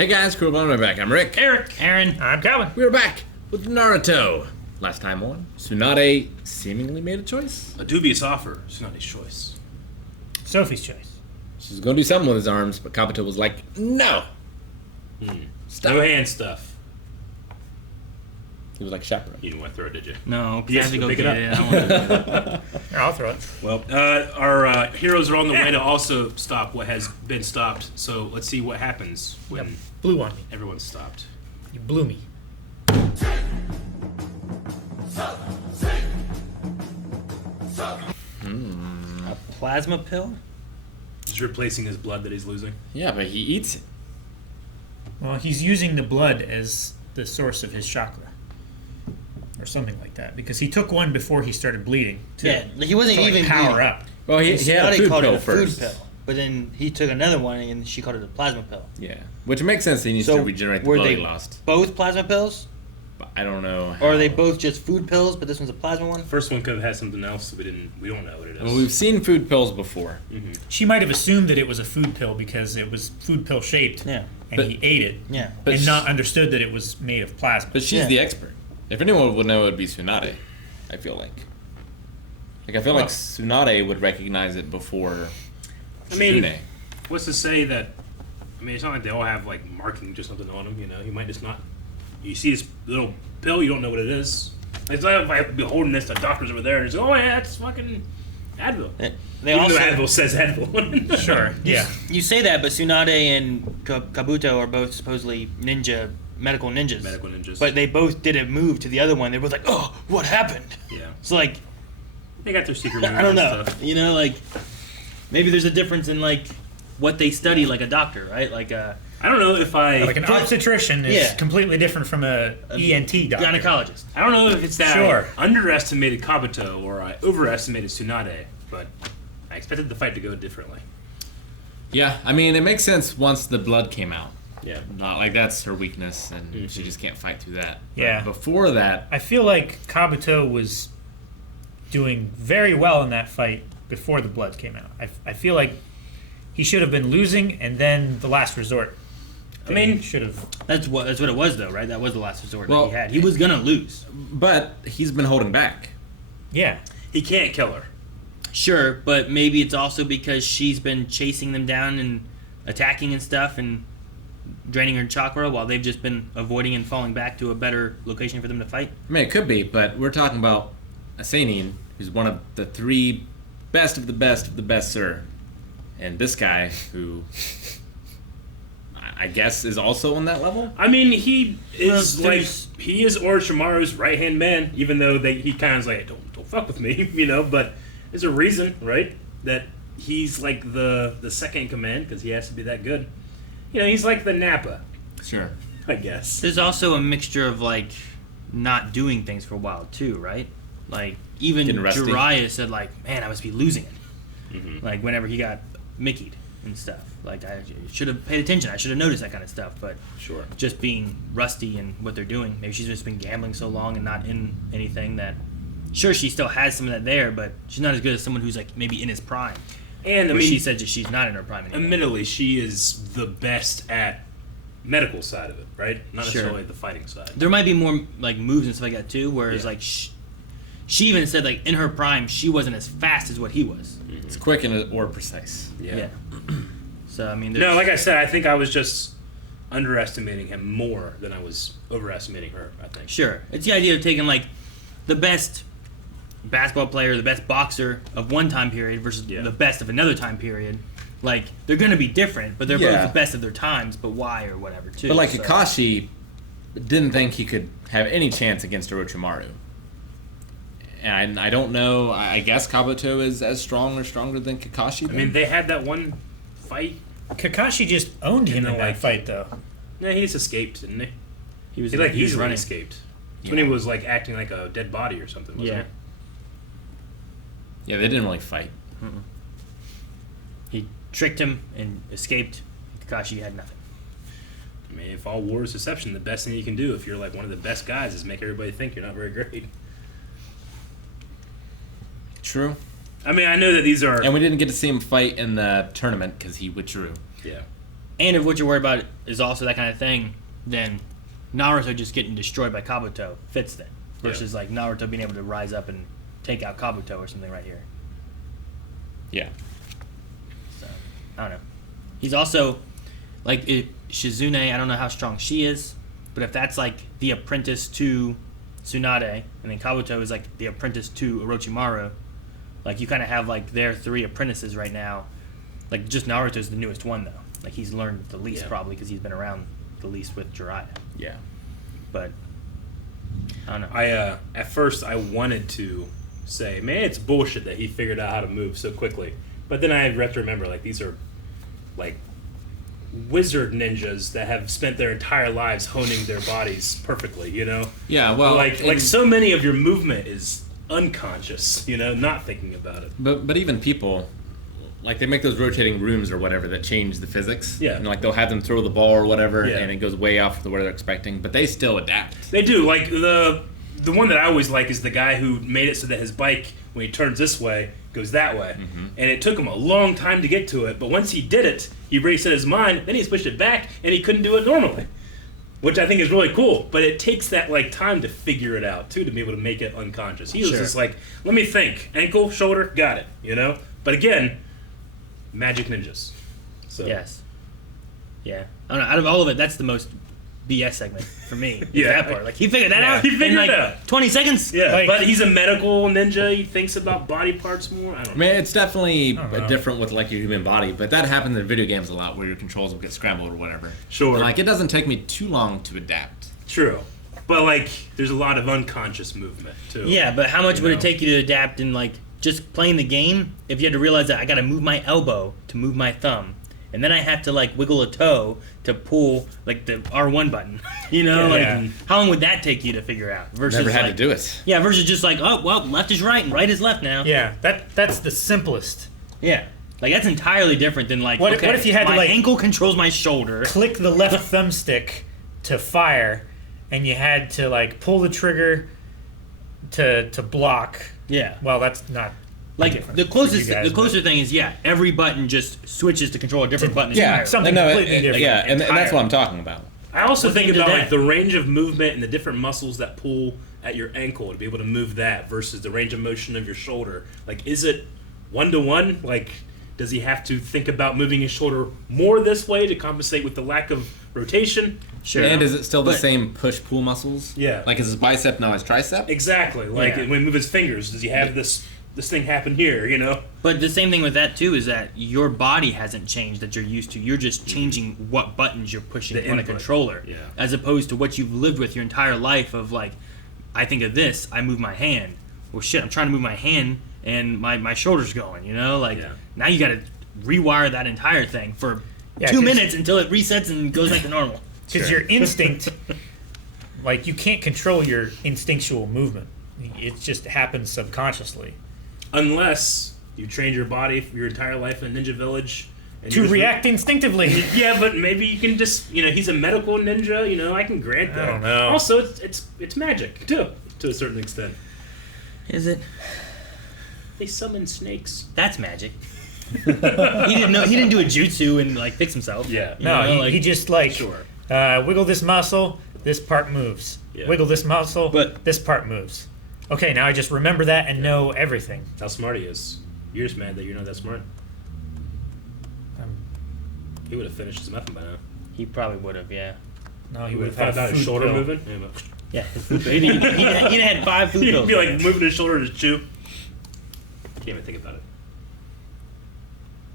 Hey guys, cool, welcome back. I'm Rick. Eric. Aaron. I'm Calvin. We're back with Naruto. Last time on, Tsunade seemingly made a choice. A dubious offer, Tsunade's choice. Sophie's choice. She was going to do something with his arms, but Kabuto was like, no. Stop. No hand stuff. He was like chaperone. You didn't want to throw it, did you? No, Yes, I have to go pick get it it. up. I don't want to Here, I'll throw it. Well, our heroes are on the way to also stop what has been stopped. So let's see what happens when Blew on me. everyone's stopped. You blew me. A plasma pill? He's replacing his blood that he's losing. Yeah, but he eats it. Well, he's using the blood as the source of his chakra. Or something like that. Because he took one before he started bleeding. Yeah, he wasn't to, like, even power bleeding. up. Well, he had a Tsunade food called pill it a first. food pill, but then he took another one and she called it a plasma pill. Yeah, which makes sense. He needs to regenerate the were blood they he lost. both plasma pills, But I don't know. or are they how. both just food pills? But this one's a plasma one. First one could have had something else, so we don't know what it is. Well, we've seen food pills before. She might have assumed that it was a food pill because it was food pill shaped. Yeah, And But- he ate it. yeah. But and sh- not understood that it was made of plasma. But she's Yeah. the expert. If anyone would know, it would be Tsunade. I feel like. I feel like Tsunade would recognize it before. I mean, Tsunade. what's to say that? I mean, it's not like they all have like markings or something on them. You know, he might just not. You see this little pill, you don't know what it is. It's not if I be holding this, the doctor's over there, and it's oh yeah, it's fucking Advil. They Even also though Advil says Advil. Sure, yeah. you say that, but Tsunade and Kabuto are both supposedly medical ninjas. Medical ninjas. But they both did a move to the other one. They're both like, "Oh, what happened?" Yeah. It's like They got their secret moves I don't know. and stuff. You know, like maybe there's a difference in like what they study, like a doctor, right? Like a I don't know if I. Like an obstetrician is Yeah. completely different from a ENT doctor. gynecologist. I don't know if it's that Sure. I underestimated Kabuto or I overestimated Tsunade, but I expected the fight to go differently. Yeah, I mean, it makes sense once the blood came out. Yeah. Not like that's her weakness, and she just can't fight through that. But Yeah. before that, I feel like Kabuto was doing very well in that fight before the blood came out. I feel like he should have been losing, and then the last resort. I mean, should have. That's what it was, though, right? That was the last resort Well, that he had. He was gonna lose, but he's been holding back. Yeah. he can't kill her. sure, but maybe it's also because she's been chasing them down and attacking and stuff, and draining her chakra while they've just been avoiding and falling back to a better location for them to fight. I mean, it could be, but we're talking about a Seinin, who's one of the three best of the best of the best, sir. And this guy, who I guess is also on that level. I mean, he is Well, like there's- he is Orochimaru's right hand man, even though he kind of like don't fuck with me, you know. But there's a reason, right? That he's like the second in command because he has to be that good. You know, he's like the Nappa, Sure. I guess. There's also a mixture of like not doing things for a while too, right? Like even Getting rusty. Jiraiya said, like, man, I must be losing it. Like whenever he got Mickey'd and stuff. Like I should have paid attention. I should have noticed that kind of stuff. But Sure. just being rusty in what they're doing. Maybe she's just been gambling so long and not in anything that. Sure, she still has some of that there, but she's not as good as someone who's like maybe in his prime. And I Where mean, she said that she's not in her prime anymore. admittedly, she is the best at medical side of it, right? Not Sure. necessarily the fighting side. There might be more like moves and stuff like that too. Whereas Yeah. like she even said like in her prime she wasn't as fast as what he was. It's quick and or precise. Yeah. So I mean, No, like I said, I think I was just underestimating him more than I was overestimating her. I think. sure, it's the idea of taking like the best basketball player, the best boxer of one time period versus Yeah. the best of another time period. Like they're gonna be different, but they're Yeah. both the best of their times. But why or whatever too. But like so. Kakashi didn't think he could have any chance against Orochimaru. And I don't know. I guess Kabuto is as strong or stronger than Kakashi. I then? mean, they had that one fight. Kakashi just owned him know, in that like- fight, though. Yeah, he just escaped, didn't he? he was He like he was easily running. escaped. That's when he was like acting like a dead body or something. Wasn't Yeah. Yeah, they didn't really fight. He tricked him and escaped. Kakashi had nothing. he? I mean, if all war is deception, the best thing you can do if you're like one of the best guys is make everybody think you're not very great. True. I mean, I know that these are. And we didn't get to see him fight in the tournament because he withdrew. Yeah. And if what you're worried about is also that kind of thing, then Naruto just getting destroyed by Kabuto fits that. Versus like Naruto being able to rise up and take out Kabuto or something right here. Yeah. So, I don't know. He's also, like, Shizune, I don't know how strong she is, but if that's like the apprentice to Tsunade, and then Kabuto is like the apprentice to Orochimaru, like you kind of have like their 3 apprentices right now. Like just Naruto's the newest one though. Like he's learned the least probably because he's been around the least with Jiraiya. Yeah. But I don't know. At first I wanted to say, man, it's bullshit that he figured out how to move so quickly. But then I have to remember, like, these are like wizard ninjas that have spent their entire lives honing their bodies perfectly, you know? Yeah, well, like so many of your movement is unconscious, you know, not thinking about it. But even people, like they make those rotating rooms or whatever that change the physics. Yeah. And like they'll have them throw the ball or whatever, Yeah. and it goes way off the what they're expecting. But they still adapt. They do. Like the one that I always like is the guy who made it so that his bike, when he turns this way, goes that way. Mm-hmm. And it took him a long time to get to it, but once he did it, he reset his mind, then he switched it back, and he couldn't do it normally. Which I think is really cool, but it takes that like time to figure it out too, to be able to make it unconscious. He was just like, let me think, ankle, shoulder, got it, you know. But again, magic ninjas. So Yes. Yeah. I don't know. Out of all of it, that's the most BS segment for me. Yeah. That part. Like he figured that out He figured in like it out. 20 seconds. yeah, Like- but he's a medical ninja. He thinks about body parts more. I don't I know. mean, it's definitely don't know. different with like your human body, but that happens in video games a lot, where your controls will get scrambled or whatever. Sure. But, like it doesn't take me too long to adapt. True. But like, there's a lot of unconscious movement too. Yeah, but how much You would know? it take you to adapt in like just playing the game if you had to realize that I got to move my elbow to move my thumb, and then I have to like wiggle a toe to pull like the R1 button? You know, Yeah. like how long would that take you to figure out? Versus Never had like, to do it. Yeah, versus just like, oh well, left is right and right is left now. Yeah, that's the simplest. Yeah. Like that's entirely different than like What okay, if you had to, my like- ankle controls my shoulder. Click the left thumbstick to fire, and you had to like pull the trigger to block. Yeah. Well, that's not Like different the for closest you guys, the closer thing is every button just switches to control a different button. Yeah, entirely. Something no, completely different. Yeah, and that's Entirely. what I'm talking about. I also What think thing did about that? like the range of movement and the different muscles that pull at your ankle to be able to move that versus the range of motion of your shoulder. Like, is it 1-to-1? Like, does he have to think about moving his shoulder more this way to compensate with the lack of rotation? Sure. And is it still the But- same push-pull muscles? Yeah. Like is his bicep now his tricep? Exactly. Like Yeah. when he moves his fingers, does he have this thing happen here? You know. But the same thing with that too is that your body hasn't changed that you're used to. You're just changing what buttons you're pushing The on a input. controller, Yeah. as opposed to what you've lived with your entire life. Of like, I think of this, I move my hand. Well, shit, I'm trying to move my hand and my shoulder's going. You know, like Yeah. now you got to rewire that entire thing for Yeah, 2 'cause- minutes until it resets and goes back to normal. Because your instinct, like you can't control your instinctual movement. It just happens subconsciously. Unless you trained your body for your entire life in a ninja village. And To you just react instinctively. Yeah, but maybe you can just, you know, he's a medical ninja, you know, I can grant that. don't know. Also, it's magic, too, to a certain extent. Is it? They summon snakes. That's magic. He didn't do a jutsu and like fix himself. Yeah. You No, know, he, like- he just like Sure. wiggle this muscle, this part moves. Yeah. Wiggle this muscle, But- this part moves. Okay, now I just remember that and know everything. That's how smart he is. You're just mad that you're not that smart. He would have finished his muffin by now. He probably would have, yeah. No, He he would would have have thought had about his food shoulder pill. moving. Yeah, his food pill. He'd had 5 food He'd pills. be like moving his shoulder to chew. Can't even think about it.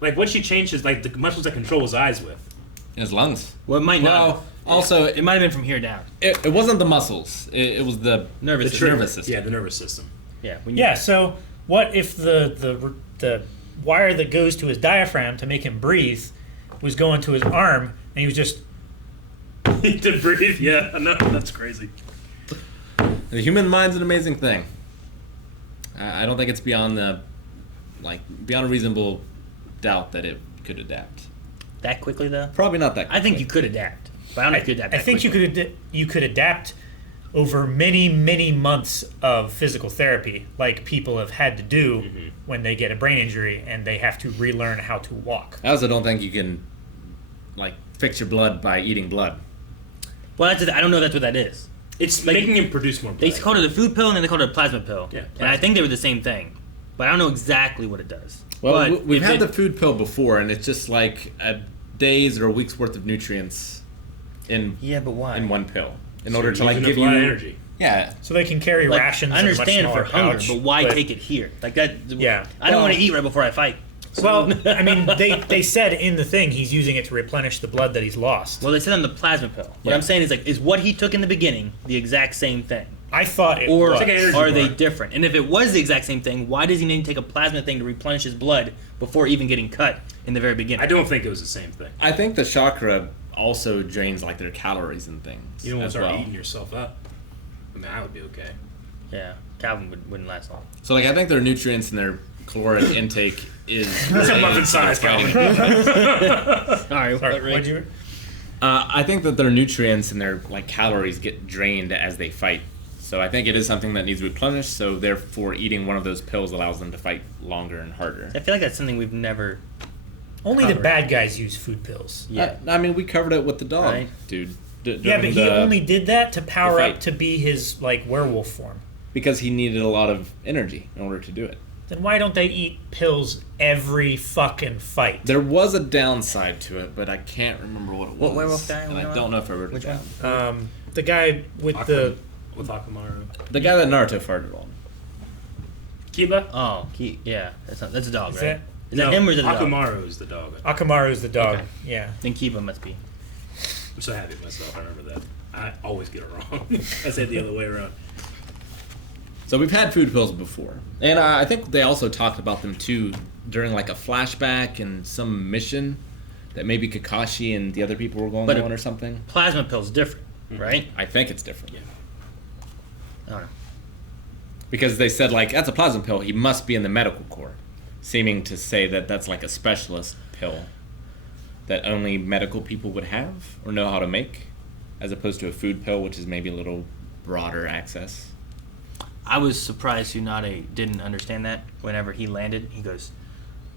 Like, what'd she change his, like, the muscles that control his eyes with? His lungs. Well, it might not. Well, also It might have been from here down. it wasn't the muscles. It was the Nervous the system. nervous system. Yeah, the nervous system. Yeah. When you, Yeah, so what if the wire that goes to his diaphragm to make him breathe was going to his arm and he was just To breathe, yeah, I know, that's crazy. The human mind's an amazing thing. I don't think it's beyond a reasonable doubt that it could adapt. that quickly though. Probably not that. I think quick. you could adapt, but I don't know if you could adapt. I that think quickly. you could adapt over many months of physical therapy, like people have had to do when they get a brain injury and they have to relearn how to walk. I also don't think you can like fix your blood by eating blood. Well, I don't know if that's what that is. It's Like, making him produce more blood. They called it a food pill and then they called it a plasma pill. Yeah, And I plasma. think they were the same thing. But I don't know exactly what it does. Well, But we've if had it- the food pill before, and it's just like a day's or a week's worth of nutrients in Yeah, but why? in one pill in So order you're to like using give a you lot of energy. Yeah. So they can carry Like, rations. I in a much understand for smaller hunger, pouch, but why take it here? Like that. Yeah. I don't Well- want to eat right before I fight. Well, I mean, they said in the thing he's using it to replenish the blood that he's lost. Well, they said on the plasma pill. What Yeah. I'm saying is like, is what he took in the beginning the exact same thing, I thought it or was. like an energy are they bar. different? And if it was the exact same thing, why does he need to take a plasma thing to replenish his blood before even getting cut in the very beginning? I don't think it was the same thing. I think the chakra also drains like their calories and things. You don't want as to start well. eating yourself up. I mean, I would be okay. Yeah, Calvin wouldn't last long. So like I think their nutrients and their caloric intake is That's a related muffin to size, fighting. All right, Sorry, what, Rick? what'd you? I think that their nutrients and their like calories get drained as they fight. So I think it is something that needs replenished. So therefore, eating one of those pills allows them to fight longer and harder. I feel like that's something we've never. Only the Covered. bad guys use food pills. Yeah. I mean, we covered it with the dog, Right. dude. Yeah, but he only did that to power fight. up to be his like werewolf form. because he needed a lot of energy in order to do it. Then why don't they eat pills every fucking fight? There was a downside to it, but I can't remember what it was. What werewolf guy? And I don't know if I wrote it Which down. one? The guy with the With Akamaru. The guy that Naruto farted on. Kiba? Oh, that's a dog, Is right? that- Is that him or is it a dog? Akamaru is the dog. Akamaru's the dog. Okay. Yeah. Then Kiba must be. I'm so happy with myself. I remember that. I always get it wrong. I said the other way around. So we've had food pills before, and I think they also talked about them too during like a flashback and some mission that maybe Kakashi and the other people were going But on or something. Plasma pill's different, right? I think it's different. Yeah. I don't know. Because they said like that's a plasma pill. He must be in the medical corps, seeming to say that that's like a specialist pill that only medical people would have or know how to make, as opposed to a food pill, which is maybe a little broader access. I was surprised Tsunade didn't understand that whenever he landed. He goes,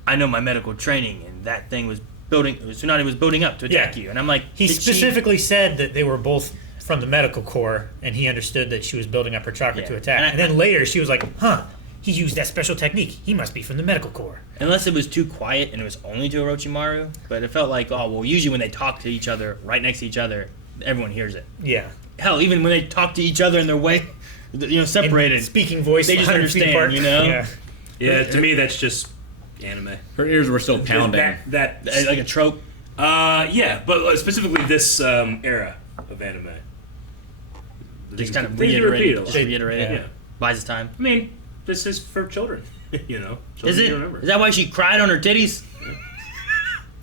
I know my medical training, and that thing was Tsunade was building up to attack Yeah. you. And I'm like, He did she- specifically said that they were both from the medical corps, and he understood that she was building up her chakra Yeah. to attack. And I- And then later she was like, huh, he used that special technique. He must be from the medical corps. Unless it was too quiet and it was only to Orochimaru, but it felt like, oh, well, usually when they talk to each other right next to each other, everyone hears it. Yeah. Hell, even when they talk to each other in their way, separated. In speaking voice, They just 100 feet understand, apart. you know? Yeah. Yeah, to me, that's just anime. Her ears were still pounding. That Like a trope. yeah, but specifically this era of anime. Just kind of Things you reiterate repeat a it. lot. Just reiterate it. Yeah. Buys his time. I mean, this is for children. You know, Is children it? can remember. Is that why she cried on her titties?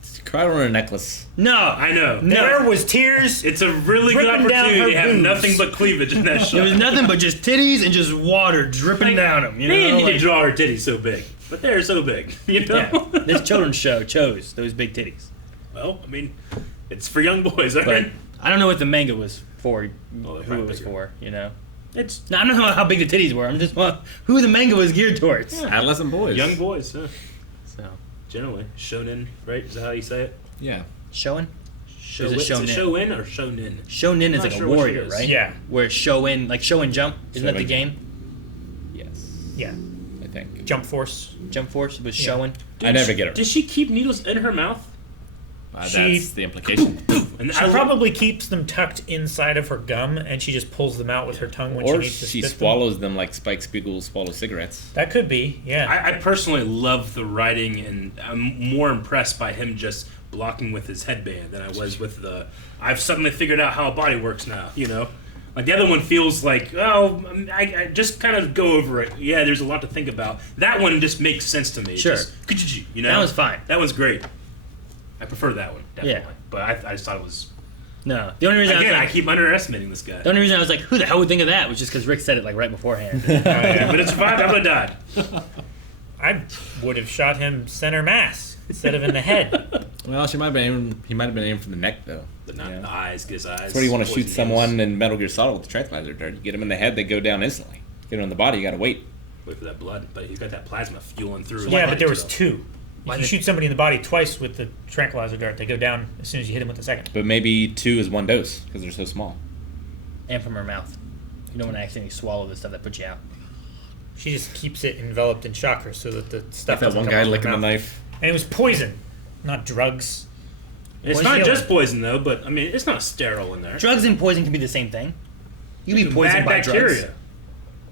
She cried on her necklace. No. I know. There was tears. It's a really good Dripping down opportunity to her have boobs. nothing but cleavage in that It shot. was nothing but just titties and just water dripping Like, down them. You they know? didn't need to Like, draw her titties so big, but they're so big. You know. yeah. This children's show chose those big titties. Well, I mean, it's for young boys, But alright? I don't know what the manga was for, Oh, they're who it was bigger. for, you know? It's No, I don't know how big the titties were. I'm just who the manga was geared towards. Adolescent boys. young boys, So, generally. Shonen, right? Is that how you say it? Yeah. Shonen? Shonen. Is it Is it shonen? Shonen or Shonen? Shonen is not like sure a what warrior, she is. right? Yeah. Where Shonen, like Shonen Jump, isn't that the Shonen. game? Yes. Yeah. I think. Jump force. Jump Force was Yeah. Shonen. I never get it. Does she keep needles in her mouth? She- That's the implication. And She probably keeps them tucked inside of her gum, and she just pulls them out with her tongue when Or she needs to she spit them. swallows them like Spike Spiegel swallows cigarettes. That could be, yeah. I personally love the writing, and I'm more impressed by him just blocking with his headband than I was with the. I've suddenly figured out how a body works now. You know, like the other one feels like, oh, I just kind of go over it. Yeah, there's a lot to think about. That one just makes sense to me. Sure. Just, you know, That one's fine. That one's great. I prefer that one definitely. Yeah. But I just thought it was. No. The only reason Again, I I was keep underestimating this guy. the only reason I was like, who the hell would think of that was just because Rick said it like right beforehand. Yeah, but it survived. I would have died. I would have shot him center mass instead of in the head. Well, he might have been aiming for the neck though. The Yeah. eyes, get his eyes. That's where you want to shoot poison someone needles. in Metal Gear Solid with the tranquilizer dart. You get them in the head, they go down instantly. Get them in the body, you gotta wait. Wait for that blood, but he's got that plasma fueling through. his Yeah, body but there was stuff. two. If you shoot somebody in the body twice with the tranquilizer dart, they go down as soon as you hit them with the second. But maybe 2 is 1 dose because they're so small. And from her mouth. You don't want to accidentally swallow the stuff that puts you out. She just keeps it enveloped in chakra so that the stuff Like that doesn't one come guy out of her licking the mouth. knife. And it was poison, not drugs. It's Poison. not just poison though, but I mean, it's not sterile in there. Drugs and poison can be the same thing. You can be Bad poisoned by bacteria. drugs.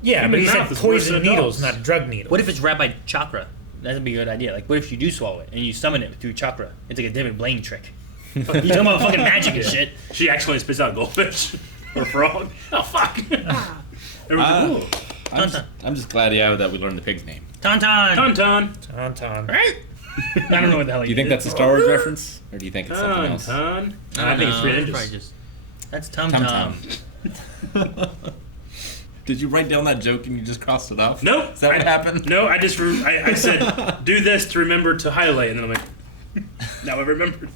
Yeah, Human but he mouth said is poison worse than needles, adults. not drug needles. What if it's wrapped by chakra? That'd be a good idea. Like, what if you do swallow it and you summon it through chakra? It's like a David Blaine trick. You talking about fucking magic and shit? She actually spits out goldfish or frog. Oh fuck! Everyone's like, "Ooh." I'm just glad, that we learned the pig's name. Tauntaun! Tauntaun. Tauntaun. Right? I don't know what the hell Do you think that's a Star Wars reference? Or do you think it's something else? Tauntaun. I I think it's Three probably Ninjas. just. That's Tum Tum Tum. Did you write down that joke and you just crossed it off? Nope. Is that what happened? No, I just I said do this to remember to highlight, and then I'm like, now I remembered.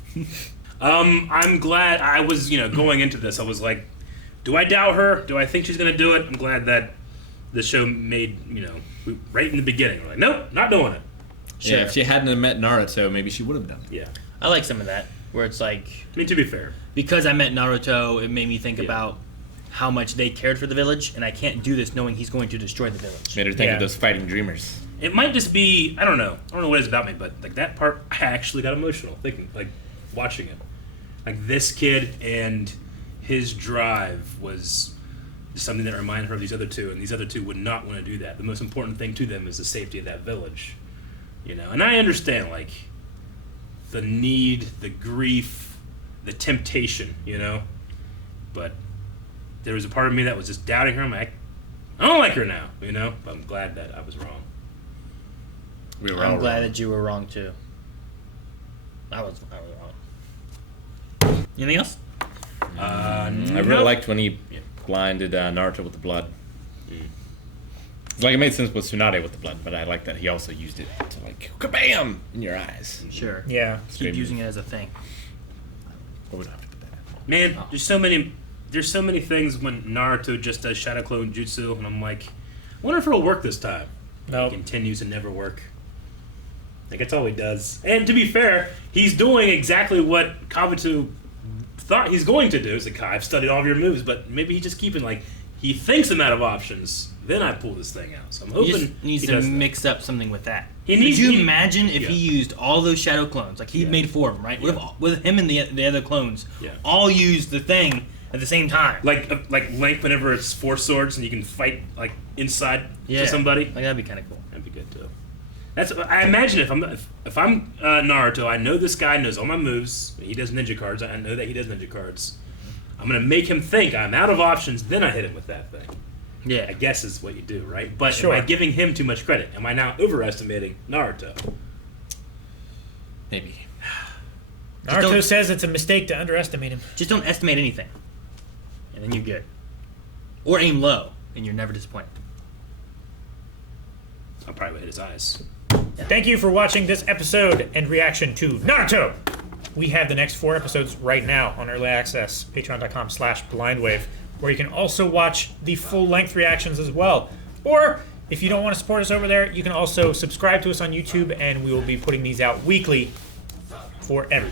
I'm glad I was going into this. I was like, do I doubt her? Do I think she's gonna do it? I'm glad that the show made right in the beginning. We're like, nope, not doing it. Yeah, if she hadn't have met Naruto, maybe she would have done it. Yeah. I like some of that, where it's like, I mean, to be fair, because I met Naruto, it made me think Yeah. about how much they cared for the village, and I can't do this knowing he's going to destroy the village. Made her think Yeah. of those fighting dreamers. it might just be I don't know what it's about me, but like that part, I actually got emotional thinking, like watching it. Like this kid and his drive was something that reminded her of these other two, and these other two would not want to do that. The most important thing to them is the safety of that village, And I understand like the need, the grief, the temptation, but there was a part of me that was just doubting her. I'm like, I don't like her now, But I'm glad that I was wrong. We were I'm all glad wrong. that you were wrong too. I was wrong. Anything else? I really liked when he blinded Naruto with the blood. It's like it made sense with Tsunade with the blood, but I like that he also used it to like kabam in your eyes. Sure. Yeah. Keep Great using move. it as a thing. But we don't have to put that in. Man, there's so many things when Naruto just does Shadow Clone Jutsu, and I'm like, I wonder if it'll work this time. Nope. He continues to never work. Like, that's all he does. And to be fair, he's doing exactly what Kabuto thought he's going to do. It's like, I've studied all of your moves, but maybe he's just keeping, he thinks I'm out of options. Then I pull this thing out. So I'm He hoping just needs he to does that. mix up something with that. He needs- Could you he- imagine if yeah. he used all those shadow clones? Like he Yeah. made 4 of them, right? What if with him and the other clones Yeah. all used the thing at the same time? Like Link, whenever it's 4 swords and you can fight, inside Yeah. to somebody. Like that'd be kind of cool. That'd be good too. I imagine if I'm Naruto, I know this guy knows all my moves. He does ninja cards. I know that he does ninja cards. I'm gonna make him think I'm out of options. Then I hit him with that thing. I Yeah. guess is what you do, right? But Sure. am I giving him too much credit? Am I now overestimating Naruto? Maybe. Naruto don't- says it's a mistake to underestimate him. Just don't estimate anything, and then you're good. Or aim low, and you're never disappointed. I'll probably hit his eyes. Thank you for watching this episode and reaction to Naruto. We have the next 4 episodes right now on Early Access, patreon.com/blindwave, where you can also watch the full-length reactions as well. Or, if you don't want to support us over there, you can also subscribe to us on YouTube, and we will be putting these out weekly forever.